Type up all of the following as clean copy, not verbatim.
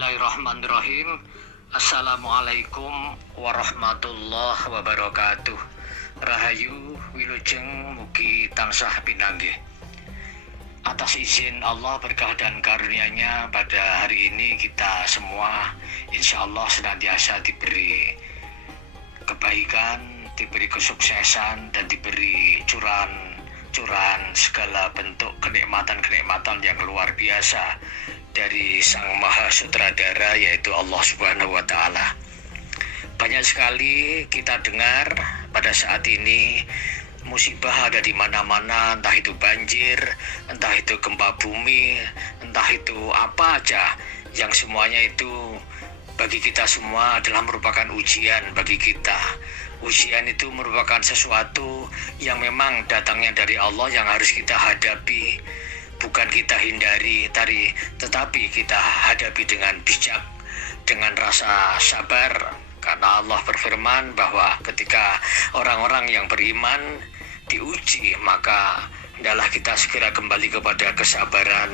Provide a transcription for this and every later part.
Bismillahirrahmanirrahim. Assalamualaikum warahmatullahi wabarakatuh. Rahayu wilujeng mugi tansah pinanggih. Atas izin Allah, berkah dan karunia-Nya, pada hari ini kita semua insya Allah senantiasa diberi kebaikan, diberi kesuksesan, dan diberi curahan segala bentuk kenikmatan-kenikmatan yang luar biasa dari Sang Maha Sutradara, yaitu Allah Subhanahu wa Ta'ala. Banyak sekali kita dengar pada saat ini musibah ada di mana-mana, entah itu banjir, entah itu gempa bumi, entah itu apa aja, yang semuanya itu bagi kita semua adalah merupakan ujian bagi kita. Ujian itu merupakan sesuatu yang memang datangnya dari Allah, yang harus kita hadapi, bukan kita hindari tetapi kita hadapi dengan bijak, dengan rasa sabar. Karena Allah berfirman bahwa ketika orang-orang yang beriman diuji, maka hendaklah kita segera kembali kepada kesabaran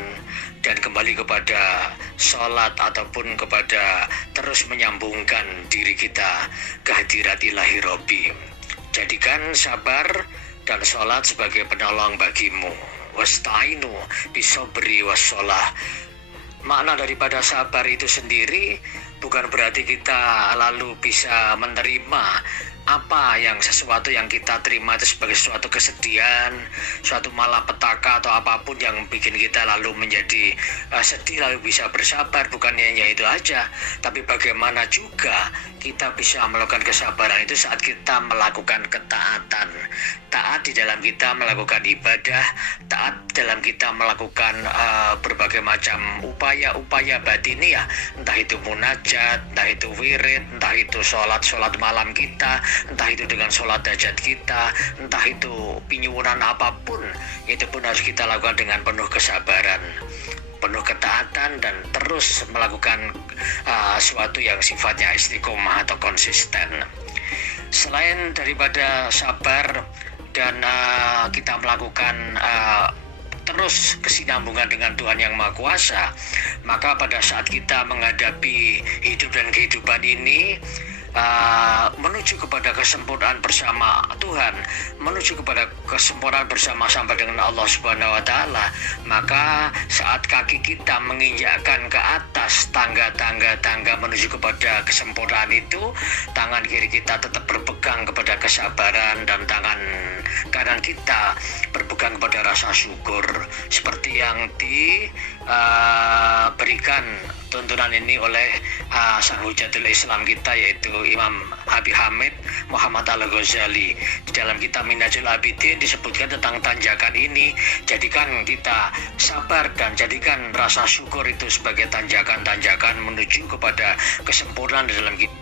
dan kembali kepada sholat, ataupun kepada terus menyambungkan diri kita ke hadirat ilahi Robbi. Jadikan sabar dan sholat sebagai penolong bagimu. Wasta'inu bisobri wassolah. Makna daripada sabar itu sendiri bukan berarti kita lalu bisa menerima sesuatu yang kita terima itu sebagai suatu kesedihan, suatu malapetaka atau apapun yang bikin kita lalu menjadi sedih lalu bisa bersabar. Bukannya hanya itu aja, tapi bagaimana juga kita bisa melakukan kesabaran itu saat kita melakukan ketaatan. Taat di dalam kita melakukan ibadah, taat dalam kita melakukan berbagai macam upaya batiniah, entah itu munajat, entah itu wirid, entah itu sholat malam kita, entah itu dengan sholat hajat kita, entah itu penyuwunan apapun, itu pun harus kita lakukan dengan penuh kesabaran, penuh ketaatan, dan terus melakukan sesuatu yang sifatnya istiqomah atau konsisten. Selain daripada sabar dan kita melakukan terus kesinambungan dengan Tuhan Yang Maha Kuasa, maka pada saat kita menghadapi hidup dan kehidupan ini, menuju kepada kesempurnaan bersama Tuhan, menuju kepada kesempurnaan bersama sampai dengan Allah Subhanahu wa Ta'ala, maka saat kaki kita menginjakkan ke atas tangga menuju kepada kesempurnaan itu, tangan kiri kita tetap berpegang kepada kesabaran, dan tangan kanan kita berpegang kepada rasa syukur, seperti yang diberikan tuntunan ini oleh sang hujatul Islam kita, yaitu Imam Habib Hamid Muhammad Al-Ghazali. Di dalam kitab Minhajul Abidin disebutkan tentang tanjakan ini. Jadikan kita sabar dan jadikan rasa syukur itu sebagai tanjakan menuju kepada kesempurnaan dalam kita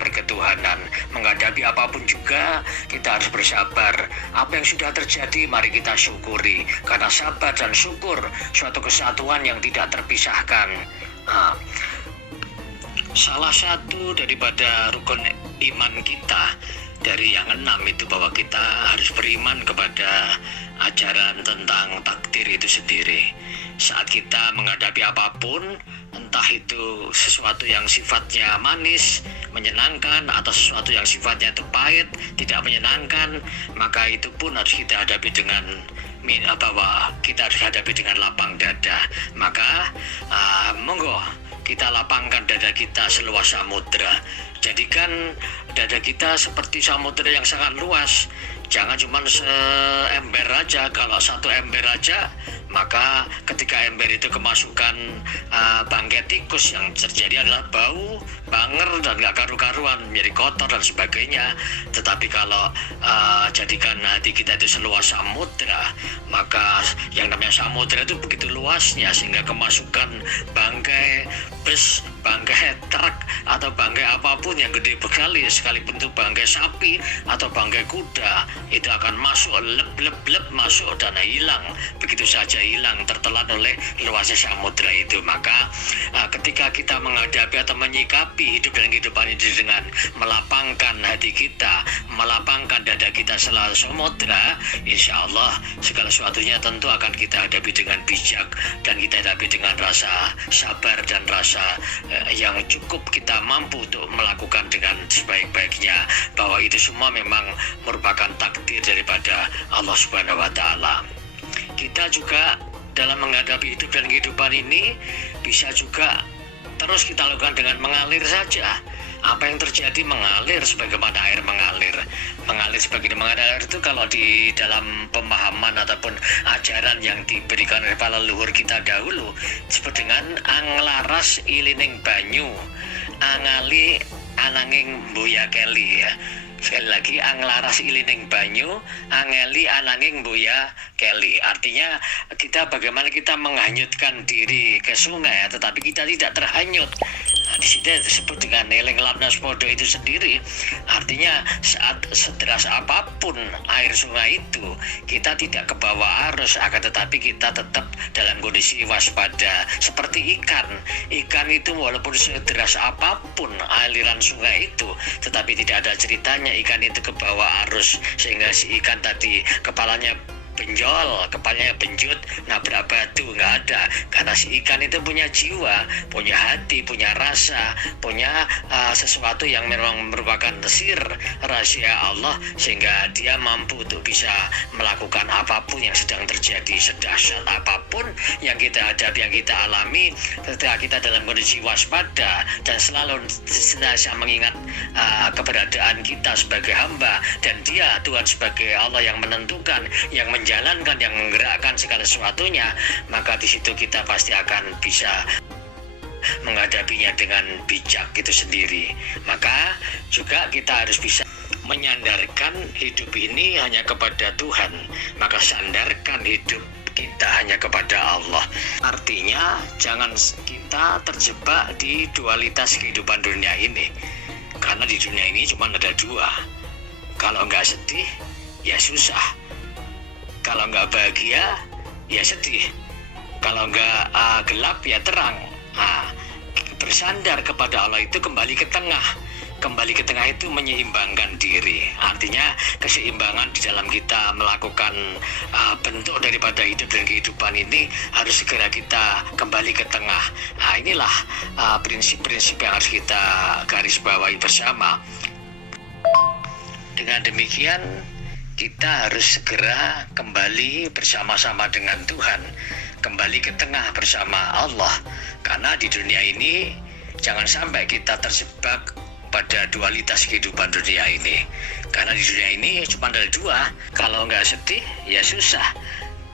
berketuhanan. Menghadapi apapun juga kita harus bersabar. Apa yang sudah terjadi mari kita syukuri, karena sabar dan syukur suatu kesatuan yang tidak terpisahkan. Salah satu daripada rukun iman kita dari yang 6 itu bahwa kita harus beriman kepada ajaran tentang takdir itu sendiri. Saat kita menghadapi apapun, entah itu sesuatu yang sifatnya manis, menyenangkan, atau sesuatu yang sifatnya itu pahit, tidak menyenangkan, maka itu pun harus kita hadapi dengan bahwa kita harus hadapi dengan lapang dada. Maka monggo kita lapangkan dada kita seluas samudra. Jadikan dada kita seperti samudra yang sangat luas. Jangan cuma seember aja. Kalau satu ember aja, maka ketika ember itu kemasukan bangkai tikus, yang terjadi adalah bau, banger, dan gak karu-karuan, menjadi kotor dan sebagainya. Tetapi kalau jadikan hati kita itu seluas samudra, maka yang namanya samudra itu begitu luasnya sehingga kemasukan bangkai bus, bangkai truk, atau bangkai apapun yang gede sekalipun itu bangkai sapi atau bangkai kuda, itu akan masuk lep masuk dan hilang, begitu saja hilang, tertelan oleh luasnya samudra itu. Maka ketika kita menghadapi atau menyikapi hidup dan kehidupan ini dengan melapangkan hati kita, melapangkan dada kita selalu samudra, insya Allah segala sesuatunya tentu akan kita hadapi dengan bijak, dan kita hadapi dengan rasa sabar dan rasa yang cukup kita mampu untuk melakukan dengan sebaik-baiknya, bahwa itu semua memang merupakan takdir daripada Allah Subhanahu wa Ta'ala. Kita juga dalam menghadapi hidup dan kehidupan ini bisa juga terus kita lakukan dengan mengalir saja. Apa yang terjadi mengalir sebagaimana air mengalir. Mengalir sebagaimana air itu kalau di dalam pemahaman ataupun ajaran yang diberikan oleh para leluhur kita dahulu disebut dengan anglaras ilining banyu, angali ananging mbuya keli ya. Sekali lagi, anglaras ilining banyu, angeli ananging mbuya keli. Artinya bagaimana kita menghanyutkan diri ke sungai, tetapi kita tidak terhanyut. Di situ disebut dengan eling lapnas podo itu sendiri. Artinya saat sederas apapun air sungai itu, kita tidak ke bawah arus, akan tetapi kita tetap dalam kondisi waspada. Seperti ikan itu walaupun sederas apapun aliran sungai itu, tetapi tidak ada ceritanya ikan itu ke bawah arus, sehingga si ikan tadi kepalanya benjol, kepalanya benjut, nabrak batu, nggak ada. Karena si ikan itu punya jiwa, punya hati, punya rasa, punya sesuatu yang memang merupakan sir rahasia Allah, sehingga dia mampu untuk bisa melakukan apapun yang sedang terjadi, sedahsyat apapun yang kita hadapi, yang kita alami, ketika kita dalam kondisi waspada dan selalu senantiasa mengingat keberadaan kita sebagai hamba, dan dia Tuhan sebagai Allah yang menentukan, yang menjalankan, yang menggerakkan segala sesuatunya, maka di situ kita pasti akan bisa menghadapinya dengan bijak itu sendiri. Maka juga kita harus bisa menyandarkan hidup ini hanya kepada Tuhan, maka sandarkan hidup kita hanya kepada Allah. Artinya jangan kita terjebak di dualitas kehidupan dunia ini, karena di dunia ini cuma ada dua. Kalau nggak sedih ya susah, kalau nggak bahagia ya sedih, kalau nggak gelap ya terang. Bersandar kepada Allah itu kembali ke tengah. Kembali ke tengah itu menyeimbangkan diri. Artinya keseimbangan di dalam kita melakukan bentuk daripada hidup dan kehidupan ini harus segera kita kembali ke tengah. Inilah prinsip-prinsip yang harus kita garis bawahi bersama. Dengan demikian kita harus segera kembali bersama-sama dengan Tuhan, kembali ke tengah bersama Allah. Karena di dunia ini jangan sampai kita terjebak pada dualitas kehidupan dunia ini. Karena di dunia ini cuma ada dua. Kalau nggak sedih ya susah,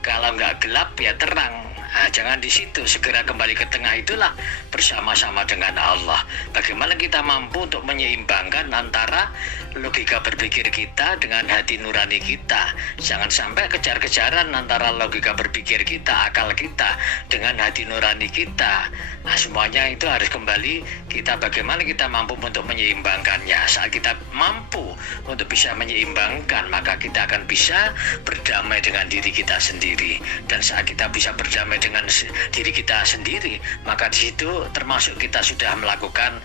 kalau nggak gelap ya terang. Jangan di situ, segera kembali ke tengah, itulah bersama-sama dengan Allah. Bagaimana kita mampu untuk menyeimbangkan antara logika berpikir kita dengan hati nurani kita. Jangan sampai kejar-kejaran antara logika berpikir kita, akal kita dengan hati nurani kita. Semuanya itu harus kembali kita, bagaimana kita mampu untuk menyeimbangkannya. Saat kita mampu untuk bisa menyeimbangkan, maka kita akan bisa berdamai dengan diri kita sendiri. Dan saat kita bisa berdamai dengan diri kita sendiri, maka di situ termasuk kita sudah melakukan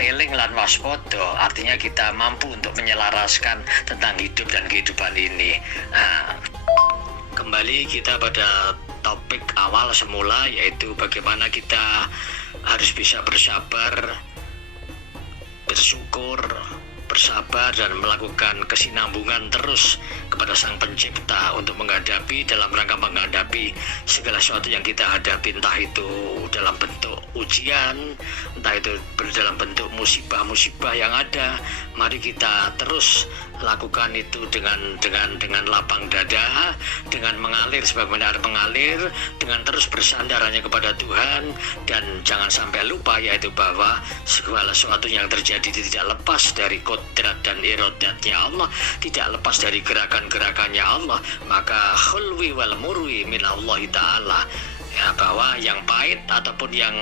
eling lan waspodo. Artinya kita mampu untuk menyelaraskan tentang hidup dan kehidupan ini. Kembali kita pada topik awal semula, yaitu bagaimana kita harus bisa bersabar, bersyukur, bersabar, dan melakukan kesinambungan terus kepada Sang Pencipta untuk menghadapi, dalam rangka menghadapi segala sesuatu yang kita hadapi, entah itu dalam bentuk ujian, entah itu dalam bentuk musibah-musibah yang ada. Mari kita terus lakukan itu dengan lapang dada, dengan mengalir sebagaimana air mengalir, dengan terus bersandar hanya kepada Tuhan. Dan jangan sampai lupa, yaitu bahwa segala sesuatu yang terjadi tidak lepas dari kodrat dan irodatnya Allah, tidak lepas dari gerakan-gerakannya Allah. Maka khulwi wal murwi minallahi ta'ala. ya, bahwa yang pahit ataupun yang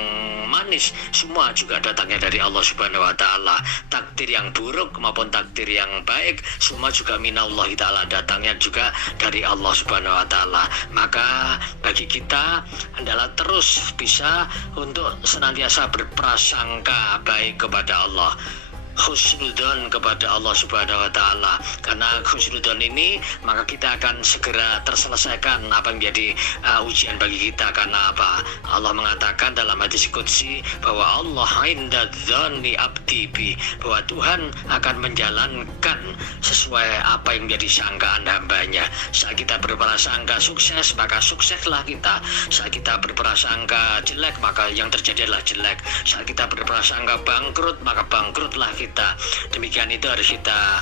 manis semua juga datangnya dari Allah Subhanahu wa taala. Takdir yang buruk maupun takdir yang baik semua juga minallahi taala, datangnya juga dari Allah Subhanahu wa taala. Maka bagi kita adalah terus bisa untuk senantiasa berprasangka baik kepada Allah, husnudon kepada Allah Subhanahu wa taala. Karena husnudon ini maka kita akan segera terselesaikan apa yang menjadi ujian bagi kita. Karena apa? Allah mengatakan dalam hadis qudsi bahwa Allah inda dzanni abdi bi, bahwa Tuhan akan menjalankan sesuai apa yang menjadi sangkaan hambanya. Saat kita berprasangka sukses maka sukseslah kita. Saat kita berprasangka jelek maka yang terjadi adalah jelek. Saat kita berprasangka bangkrut maka bangkrutlah kita. Demikian itu harus kita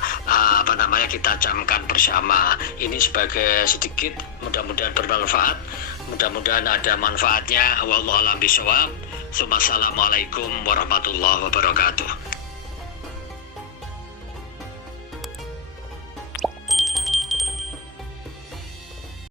kita camkan bersama. Ini sebagai sedikit, mudah-mudahan bermanfaat, mudah-mudahan ada manfaatnya. Wallahu a'lam bishawab. Assalamualaikum warahmatullahi wabarakatuh.